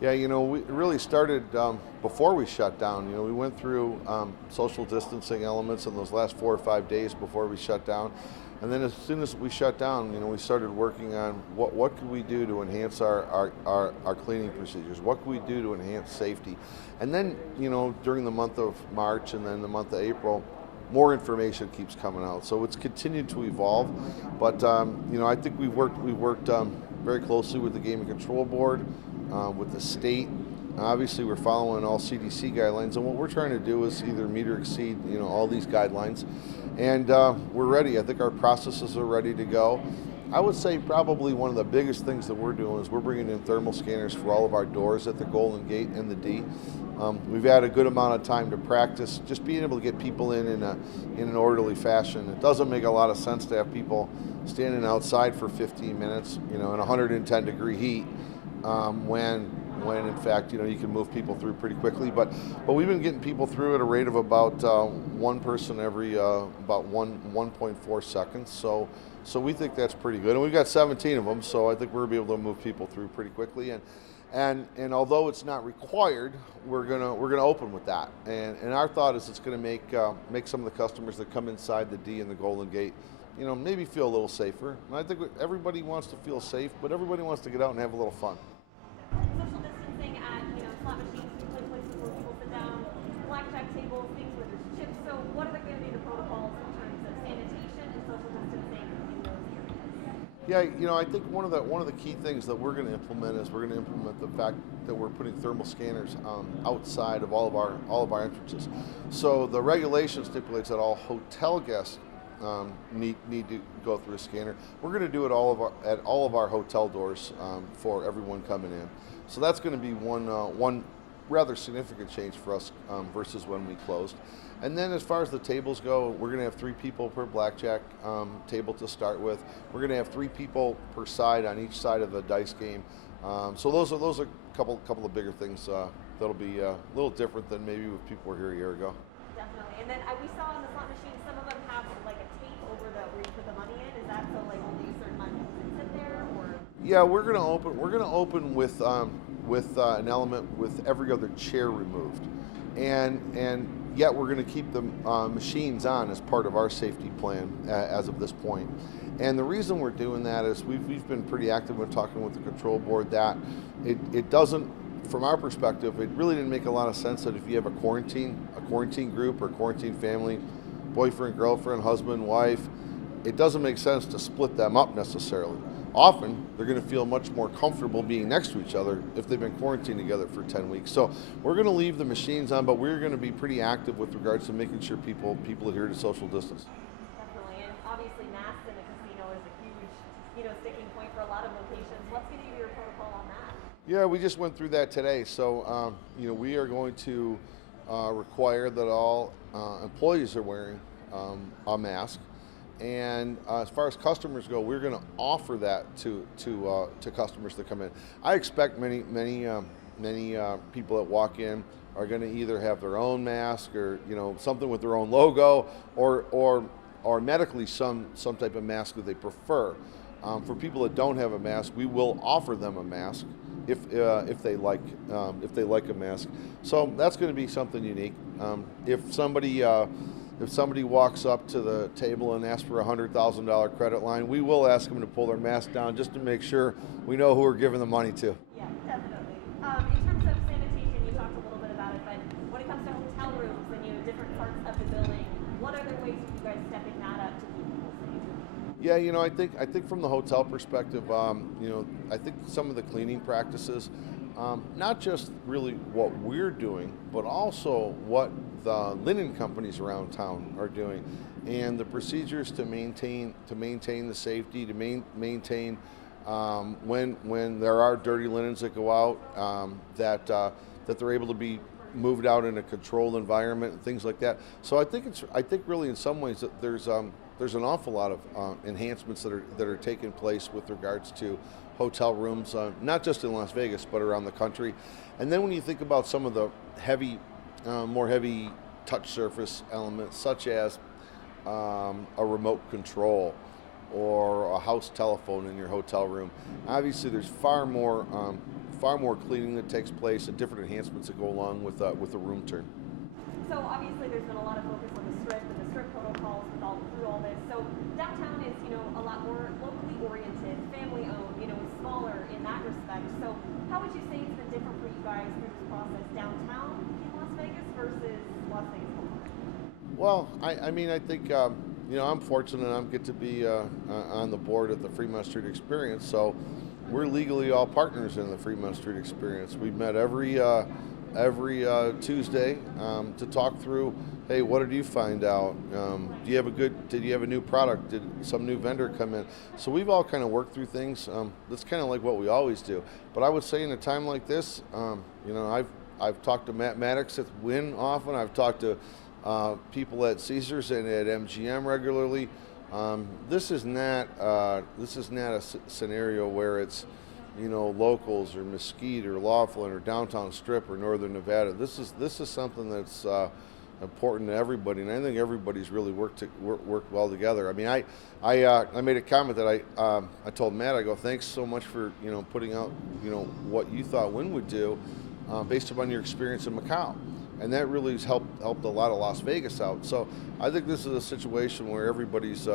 Yeah, we really started before we shut down. We went through social distancing elements in those last 4 or 5 days before we shut down. And then as soon as we shut down, we started working on what could we do to enhance our cleaning procedures? What could we do to enhance safety? And then, during the month of March and then the month of April, more information keeps coming out. So it's continued to evolve. But, I think we've worked very closely with the Gaming Control Board, with the state. Obviously, we're following all CDC guidelines, and what we're trying to do is either meet or exceed, all these guidelines. And we're ready. I think our processes are ready to go. I would say probably one of the biggest things that we're doing is we're bringing in thermal scanners for all of our doors at the Golden Gate and the D. We've had a good amount of time to practice just being able to get people in an orderly fashion. It doesn't make a lot of sense to have people standing outside for 15 minutes, in 110-degree heat, when in fact you can move people through pretty quickly. But we've been getting people through at a rate of about one person every about 1.4 seconds. So we think that's pretty good, and we've got 17 of them. So I think we'll be able to move people through pretty quickly. And although it's not required, we're gonna open with that. And our thought is it's gonna make some of the customers that come inside the D and the Golden Gate, maybe feel a little safer. And I think everybody wants to feel safe, but everybody wants to get out and have a little fun. Social distancing at slot machines, places where people sit down, blackjack tables, things where there's chips. So what are going to be the protocols in terms of sanitation and social distancing in those areas? Yeah, I think one of the key things that we're going to implement is we're going to implement the fact that we're putting thermal scanners outside of all of our entrances. So the regulation stipulates that all hotel guests need to go through a scanner. We're going to do it at all of our hotel doors for everyone coming in. So that's going to be one rather significant change for us versus when we closed. And then as far as the tables go, we're going to have 3 people per blackjack table to start with. We're going to have 3 people per side on each side of the dice game. So those are a couple of bigger things that'll be a little different than maybe if people were here a year ago. Definitely. And then we saw on the slot machine, some of them have like a tape over where you put the money in. Is that so like only a certain amount of people can sit there, or? Yeah, we're gonna open with an element with every other chair removed, and yet we're gonna keep the machines on as part of our safety plan as of this point. And the reason we're doing that is we've been pretty active in talking with the control board that it doesn't. From our perspective, it really didn't make a lot of sense that if you have a quarantine group or quarantine family, boyfriend, girlfriend, husband, wife, it doesn't make sense to split them up necessarily. Often, they're going to feel much more comfortable being next to each other if they've been quarantined together for 10 weeks. So we're going to leave the machines on, but we're going to be pretty active with regards to making sure people adhere to social distance. Definitely, and obviously masks in a casino is a huge, sticking point for a lot of locations. What's going to be your protocol on that? Yeah, we just went through that today. So, we are going to require that all employees are wearing a mask. And as far as customers go, we're going to offer that to customers that come in. I expect many people that walk in are going to either have their own mask or something with their own logo, or medically some type of mask that they prefer. For people that don't have a mask, we will offer them a mask if they like a mask. So that's going to be something unique. If somebody walks up to the table and asks for a $100,000 credit line, we will ask them to pull their mask down just to make sure we know who we're giving the money to. Yeah, definitely. In terms of sanitation, you talked a little bit about it, but when it comes to hotel rooms and different parts of the building, what other ways are you guys stepping that up to keep people safe? Yeah, I think from the hotel perspective, I think some of the cleaning practices, not just really what we're doing, but also what the linen companies around town are doing, and the procedures to maintain the safety, to maintain when there are dirty linens that go out, that they're able to be moved out in a controlled environment and things like that. So I think really in some ways that there's an awful lot of enhancements that are taking place with regards to hotel rooms, not just in Las Vegas, but around the country. And then when you think about some of the more heavy touch surface elements, such as a remote control or a house telephone in your hotel room, obviously there's far more far more cleaning that takes place and different enhancements that go along with a room turn. So obviously there's been a lot of focus on the strip and the strip protocols through all this. So downtown is, a lot more locally oriented, family owned, smaller in that respect. So how would you say it's been different for you guys through this process downtown in Las Vegas versus Las Vegas Boulevard? Well, I think, I'm fortunate I get to be on the board at the Fremont Street Experience, so we're legally all partners in the Fremont Street Experience. We've met every Tuesday to talk through, hey, what did you find out? Did you have a new product? Did some new vendor come in? So we've all kind of worked through things. That's kind of like what we always do. But I would say in a time like this, I've talked to Matt Maddox at Wynn often. I've talked to people at Caesars and at MGM regularly. This is not a scenario where it's locals or Mesquite or Laughlin or Downtown Strip or Northern Nevada. This is something that's important to everybody, and I think everybody's really worked well together. I mean, I made a comment that I told Matt, I go, thanks so much for putting out what you thought Wynn would do based upon your experience in Macau. And that really has helped a lot of Las Vegas out. So I think this is a situation where everybody's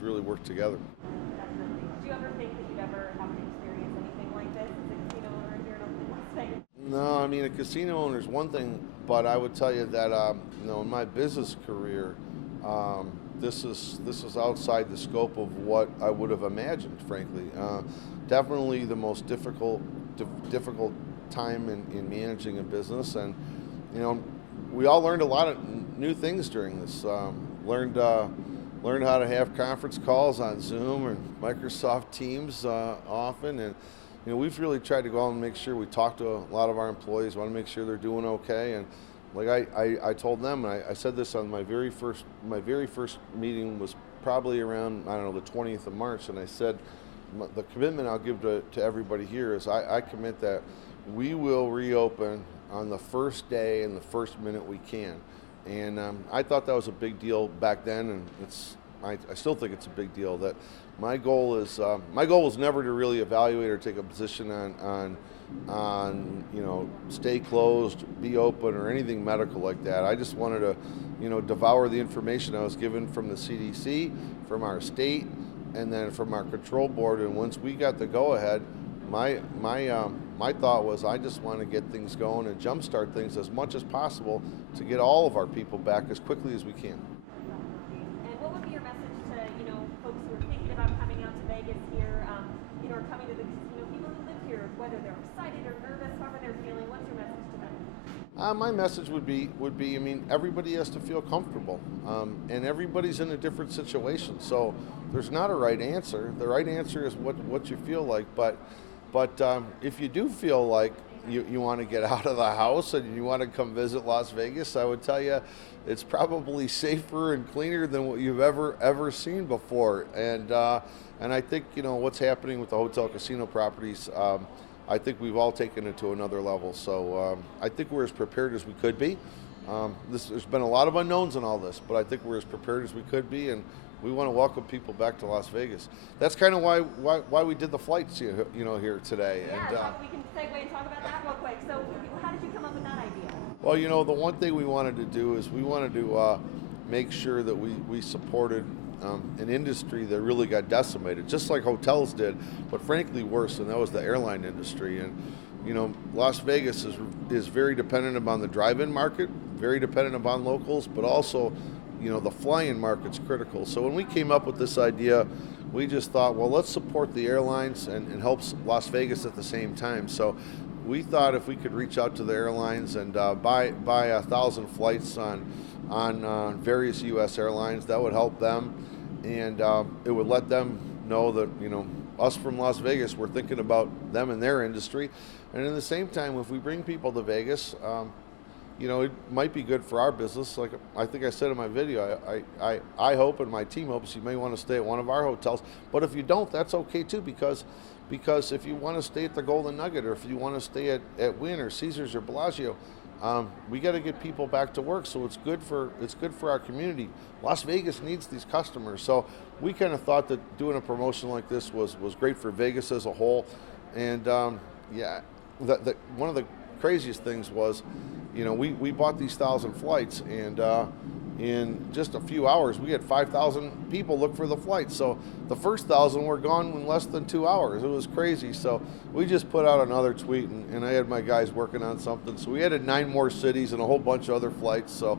really worked together. Definitely. Do you ever think that you'd ever have to experience anything like this as a casino owner here in Las Vegas? No, I mean, a casino owner is one thing, but I would tell you that in my business career, this is outside the scope of what I would have imagined. Frankly, definitely the most difficult time in managing a business, and we all learned a lot of new things during this. Learned how to have conference calls on Zoom and Microsoft Teams often, and we've really tried to go out and make sure we talk to a lot of our employees. Want to make sure they're doing okay, and like I told them, and I said this on my very first meeting was probably around the 20th of March, and I said the commitment I'll give to everybody here is I commit that we will reopen on the first day and the first minute we can. And I thought that was a big deal back then, and I still think it's a big deal. That my goal was never to really evaluate or take a position on stay closed, be open, or anything medical like that. I just wanted to devour the information I was given from the CDC, from our state, and then from our control board. And once we got the go ahead, my thought was I just want to get things going and jumpstart things as much as possible to get all of our people back as quickly as we can. And what would be your message to folks who are thinking about coming out to Vegas here, or coming to the casino, people who live here, whether they're excited or nervous, however they're feeling? What's your message to them? My message would be, I mean, everybody has to feel comfortable, and everybody's in a different situation. So there's not a right answer. The right answer is what you feel like, but if you do feel like you want to get out of the house and you want to come visit Las Vegas, I would tell you it's probably safer and cleaner than what you've ever seen before. And I think what's happening with the hotel casino properties, I think we've all taken it to another level. So I think we're as prepared as we could be. There's been a lot of unknowns in all this, but I think we're as prepared as we could be, and we want to welcome people back to Las Vegas. That's kind of why we did the flights here today. Yeah, and, we can segue and talk about that real quick. So how did you come up with that idea? Well, the one thing we wanted to do is we wanted to make sure that we supported an industry that really got decimated, just like hotels did, but frankly worse, and that was the airline industry. And Las Vegas is very dependent upon the drive-in market, very dependent upon locals, but also the fly-in market's critical. So when we came up with this idea, we just thought, well, let's support the airlines and help Las Vegas at the same time. So we thought if we could reach out to the airlines and buy 1,000 flights on various U.S. airlines, that would help them, and it would let them know that us from Las Vegas, we're thinking about them and their industry. And at the same time, if we bring people to Vegas, it might be good for our business. Like I think I said in my video, I hope and my team hopes you may want to stay at one of our hotels. But if you don't, that's okay too, because if you want to stay at the Golden Nugget, or if you want to stay at Wynn or Caesars or Bellagio, we got to get people back to work. So it's good for our community. Las Vegas needs these customers. So we kind of thought that doing a promotion like this was great for Vegas as a whole. And one of the craziest things was, we bought these 1,000 flights, and in just a few hours, we had 5,000 people look for the flights. So the first 1,000 were gone in less than 2 hours. It was crazy. So we just put out another tweet, and I had my guys working on something. So we added 9 more cities and a whole bunch of other flights. So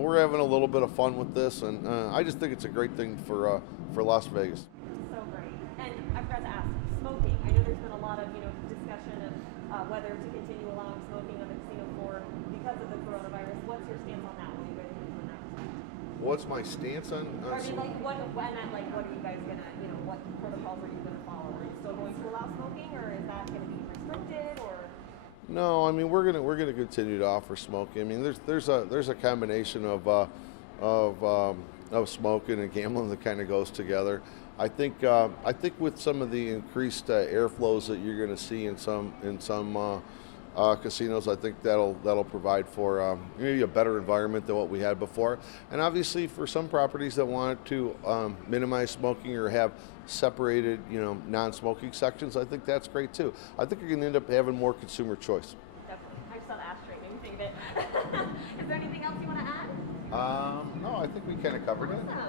we're having a little bit of fun with this, and I just think it's a great thing for Las Vegas. So great. And I forgot to ask, smoking. I know there's been a lot of discussion of whether to continue allowing smoking on the casino floor because of the coronavirus. What's your stance on that? What are you guys going to do on that? What's my stance on? I mean, what are you guys gonna, what protocols are you gonna follow? Are you still going to allow smoking, or is that gonna be restricted, or? No, I mean we're gonna continue to offer smoking. I mean there's a combination of smoking and gambling that kind of goes together. I think with some of the increased airflows that you're going to see in some casinos, I think that'll provide for maybe a better environment than what we had before. And obviously, for some properties that wanted to minimize smoking or have separated, non-smoking sections, I think that's great too. I think you're going to end up having more consumer choice. Definitely. I just saw the ashtray, made me think of it. Is there anything else you want to add? No, I think we kind of covered it. Awesome.